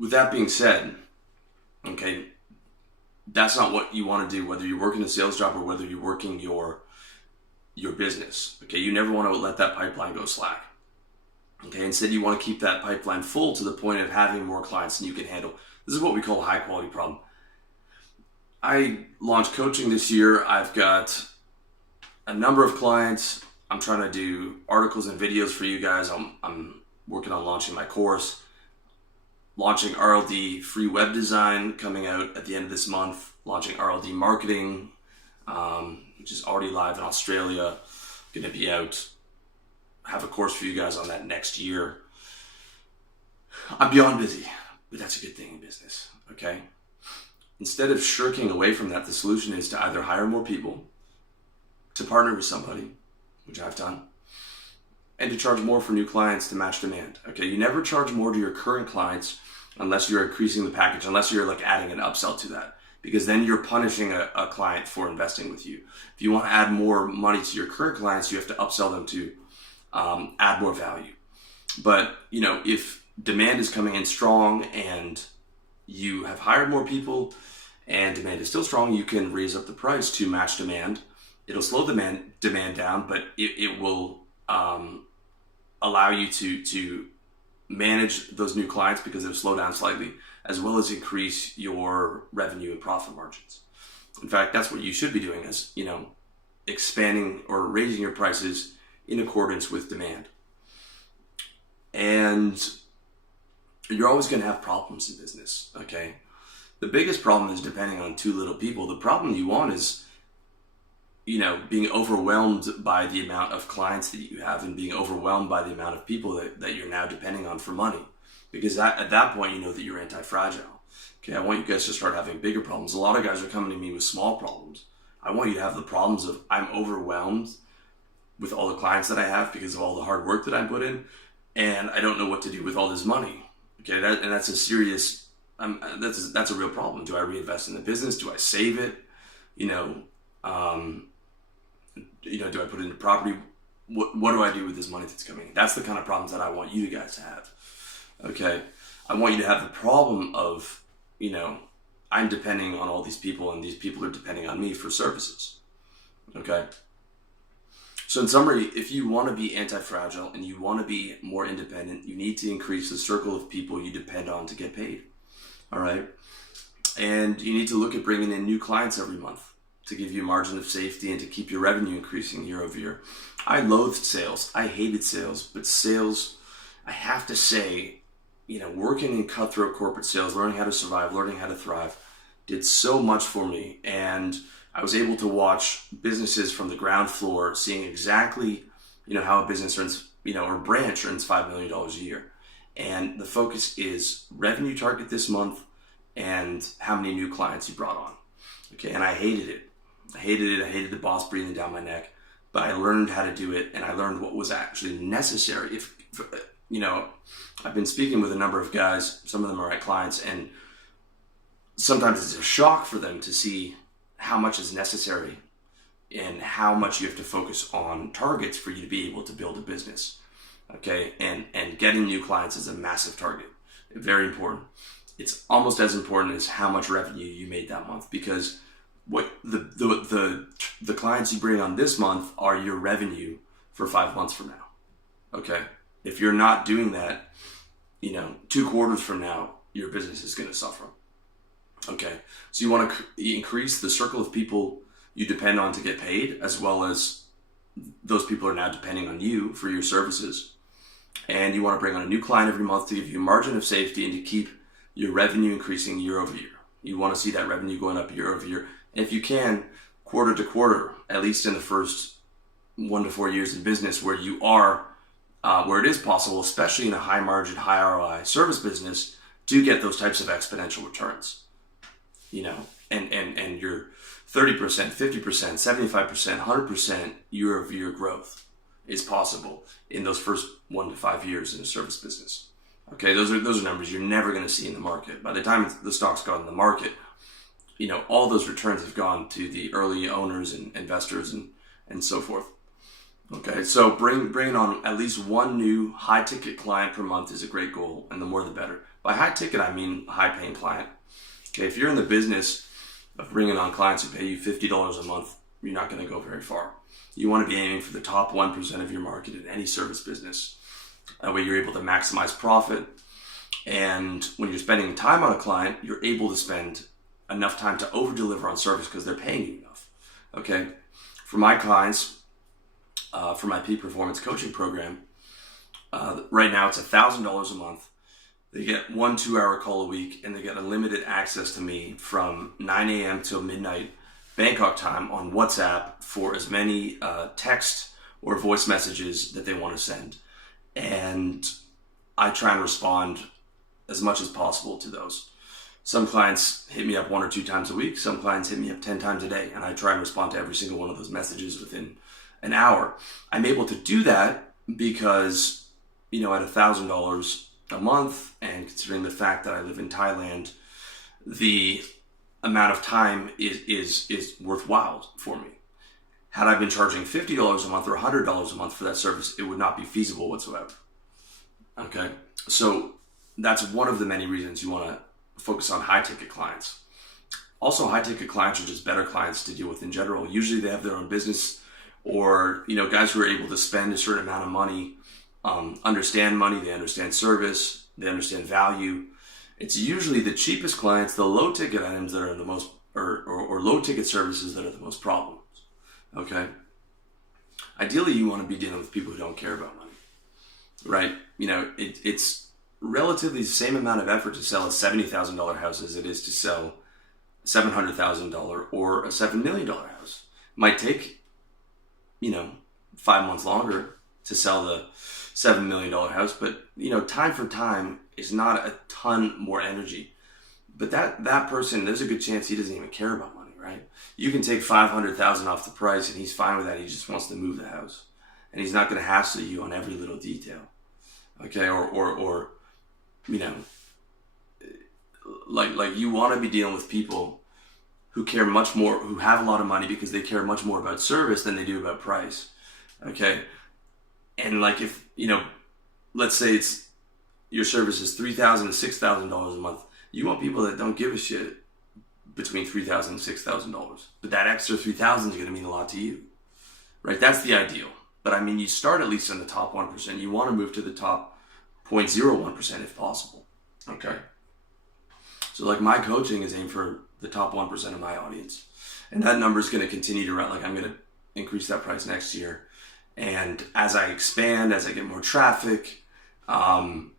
with that being said, okay, that's not what you want to do, whether you're working a sales job or whether you're working your business. Okay, you never want to let that pipeline go slack. Okay, instead you want to keep that pipeline full to the point of having more clients than you can handle. This is what we call a high quality problem. I launched coaching this year. I've got a number of clients. I'm trying to do articles and videos for you guys. I'm working on launching my course, launching RLD free web design coming out at the end of this month, launching RLD marketing, which is already live in Australia, going to be out. Have a course for you guys on that next year. I'm beyond busy, but that's a good thing in business, okay? Instead of shirking away from that, the solution is to either hire more people, to partner with somebody, which I've done, and to charge more for new clients to match demand, okay? You never charge more to your current clients unless you're increasing the package, unless you're like adding an upsell to that, because then you're punishing a client for investing with you. If you want to add more money to your current clients, you have to upsell them to add more value. But if demand is coming in strong and you have hired more people and demand is still strong, you can raise up the price to match demand. It'll slow demand down, but it will allow you to manage those new clients because it'll slow down slightly, as well as increase your revenue and profit margins. In fact, that's what you should be doing, is expanding or raising your prices in accordance with demand. And you're always going to have problems in business, okay? The biggest problem is depending on too little people. The problem you want is, being overwhelmed by the amount of clients that you have and being overwhelmed by the amount of people that you're now depending on for money. Because at that point, you know that you're anti-fragile. Okay, I want you guys to start having bigger problems. A lot of guys are coming to me with small problems. I want you to have the problems of, I'm overwhelmed with all the clients that I have because of all the hard work that I put in, and I don't know what to do with all this money. Okay, that's a serious, that's a real problem. Do I reinvest in the business? Do I save it? Do I put it into property? What do I do with this money that's coming in? That's the kind of problems that I want you guys to have. Okay, I want you to have the problem of, I'm depending on all these people and these people are depending on me for services. Okay. So in summary, if you want to be anti-fragile and you want to be more independent, you need to increase the circle of people you depend on to get paid. All right. And you need to look at bringing in new clients every month to give you a margin of safety and to keep your revenue increasing year over year. I loathed sales. I hated sales, but sales, I have to say, working in cutthroat corporate sales, learning how to survive, learning how to thrive, did so much for me. And I was able to watch businesses from the ground floor, seeing exactly, how a business earns, or branch earns $5 million a year. And the focus is revenue target this month and how many new clients you brought on. Okay, and I hated it. I hated the boss breathing down my neck, but I learned how to do it, and I learned what was actually necessary. If I've been speaking with a number of guys, some of them are my clients, and sometimes it's a shock for them to see how much is necessary and how much you have to focus on targets for you to be able to build a business. Okay, and getting new clients is a massive target. Very important. It's almost as important as how much revenue you made that month, because what the clients you bring on this month are your revenue for 5 months from now. Okay, if you're not doing that, 2 quarters from now, your business is going to suffer. Okay, so you want to increase the circle of people you depend on to get paid, as well as those people are now depending on you for your services. And you want to bring on a new client every month to give you a margin of safety and to keep your revenue increasing year over year. You want to see that revenue going up year over year. And if you can, quarter to quarter, at least in the first 1 to 4 years in business, where you are, where it is possible, especially in a high margin, high ROI service business, to get those types of exponential returns. And your 30%, 50%, 75%, 100% year over year growth is possible in those first 1 to 5 years in a service business. Okay, those are numbers you're never going to see in the market. By the time the stock's gone in the market, all those returns have gone to the early owners and investors and so forth. Okay, so bringing on at least one new high ticket client per month is a great goal, and the more the better. By high ticket, I mean high paying client. Okay, if you're in the business of bringing on clients who pay you $50 a month, you're not going to go very far. You want to be aiming for the top 1% of your market in any service business. That way you're able to maximize profit. And when you're spending time on a client, you're able to spend enough time to over deliver on service because they're paying you enough. Okay. For my clients, for my peak performance coaching program, right now it's $1,000 a month. They get 1 2-hour call a week, and they get unlimited access to me from 9 a.m. till midnight Bangkok time on WhatsApp for as many text or voice messages that they want to send. And I try and respond as much as possible to those. Some clients hit me up 1 or 2 times a week. Some clients hit me up 10 times a day, and I try and respond to every single one of those messages within an hour. I'm able to do that because, at $1,000 a month, and considering the fact that I live in Thailand, the amount of time is worthwhile for me. Had I been charging $50 a month or $100 a month for that service, it would not be feasible whatsoever. Okay, so that's one of the many reasons you want to focus on high ticket clients. Also, high ticket clients are just better clients to deal with in general. Usually they have their own business, or guys who are able to spend a certain amount of money, understand money, they understand service, they understand value. It's usually the cheapest clients, the low ticket items that are the most, or low ticket services that are the most problems. Okay. Ideally, you want to be dealing with people who don't care about money, right? It's relatively the same amount of effort to sell a $70,000 house as it is to sell a $700,000 or a $7 million house. It might take, 5 months longer to sell the $7 million house, but time for time is not a ton more energy. But that person, there's a good chance he doesn't even care about money, right? You can take $500,000 off the price and he's fine with that. He just wants to move the house, and he's not going to hassle you on every little detail. Okay, or like you want to be dealing with people who care much more, who have a lot of money because they care much more about service than they do about price. Okay, and like if let's say it's your service is $3,000 to $6,000 a month, you want people that don't give a shit between $3,000 and $6,000, but that extra $3,000 is going to mean a lot to you, right? That's the ideal. But you start at least in the top 1%. You want to move to the top 0.01% if possible. Okay. So like my coaching is aimed for the top 1% of my audience, and that number is going to continue to run. Like I'm going to increase that price next year. And as I expand, as I get more traffic, the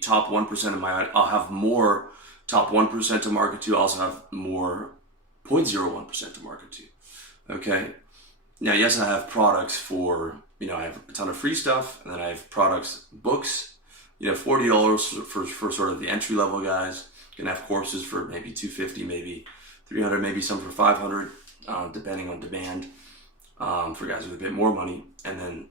top 1% of my, I'll have more top 1% to market to. I'll also have more 0.01% to market to. Okay. Now, yes, I have products for, I have a ton of free stuff, and then I have products, books, $40 for sort of the entry level guys. You can have courses for maybe $250, maybe $300, maybe some for $500, depending on demand, for guys with a bit more money, and then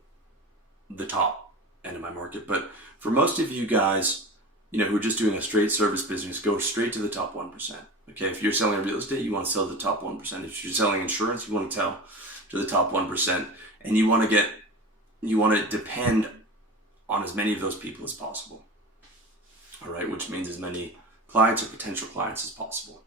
the top end of my market. But for most of you guys, who are just doing a straight service business, go straight to the top 1%. Okay, if you're selling real estate, you want to sell the top 1%. If you're selling insurance, you want to sell to the top 1%, and you want to depend on as many of those people as possible. All right, which means as many clients or potential clients as possible.